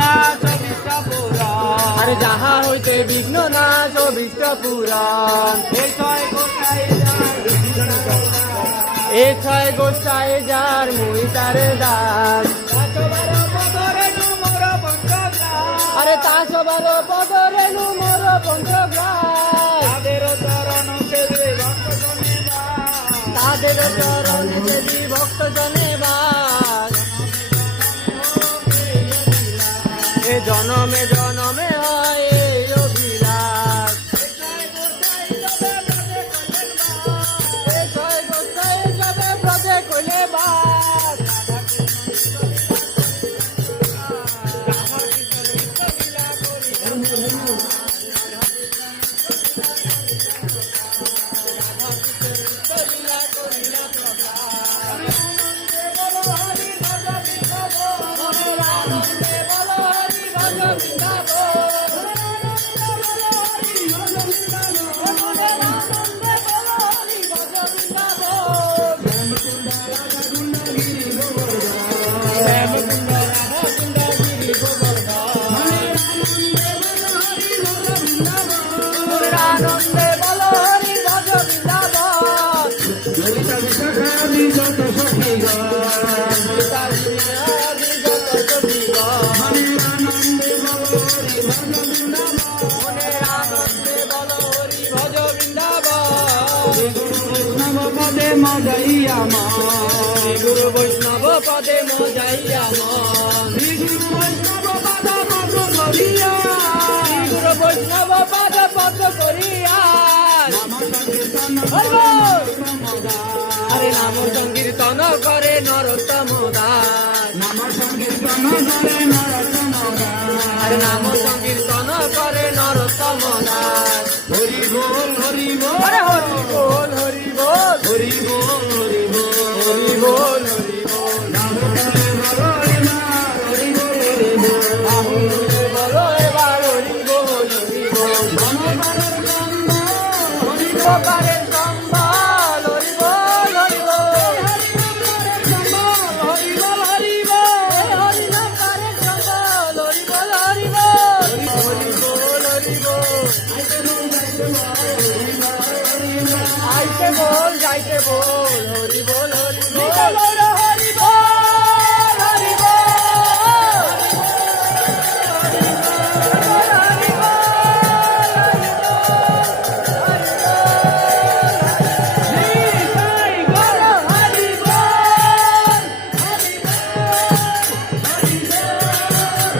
না সবিষ্ট পুরাণ আরে যাহা হইতে বিঘ্ন না সবিষ্ট পুরাণ এই ছয় গোষ্ঠায় যার মুই তারে দান আরে তা সবার পদরে নু মোর পঞ্চগ্রাম তাদের চরণ সেবী ভক্ত জনে বাস এ জনমে জনমে হয় এই অভিলাষ এই ছয় গোষ্ঠায় যাবে ব্রজে কইলে বাস আনন্দে বলো হরি ভজ বৃন্দাবন মনের আনন্দে বলো হরি ভজ বৃন্দাবন পদে মজাইয়া মা গুরু বৈষ্ণব পদে মজাইয়া মন গুরু বৈষ্ণব পদ পদ করিয়া আরে নাম সংকীর্তন করে নরোত্তম দাস আরে নাম সংকীর্তন করে নরোত্তম দাস হরি বল হরি বল আরে হরি বল হরি বল হরি বল হরি বল হরি বল হরি বল নাম করে হরি না হরি বল হরি বল বলো এবার হরি বল হরি বল গোপালের সম্বল হরি বল হরি বল হরি বল হরি বল হরি নামের সম্বল হরি বল হরি বল হরি বল হরি বল আইতে বল যাইতে বল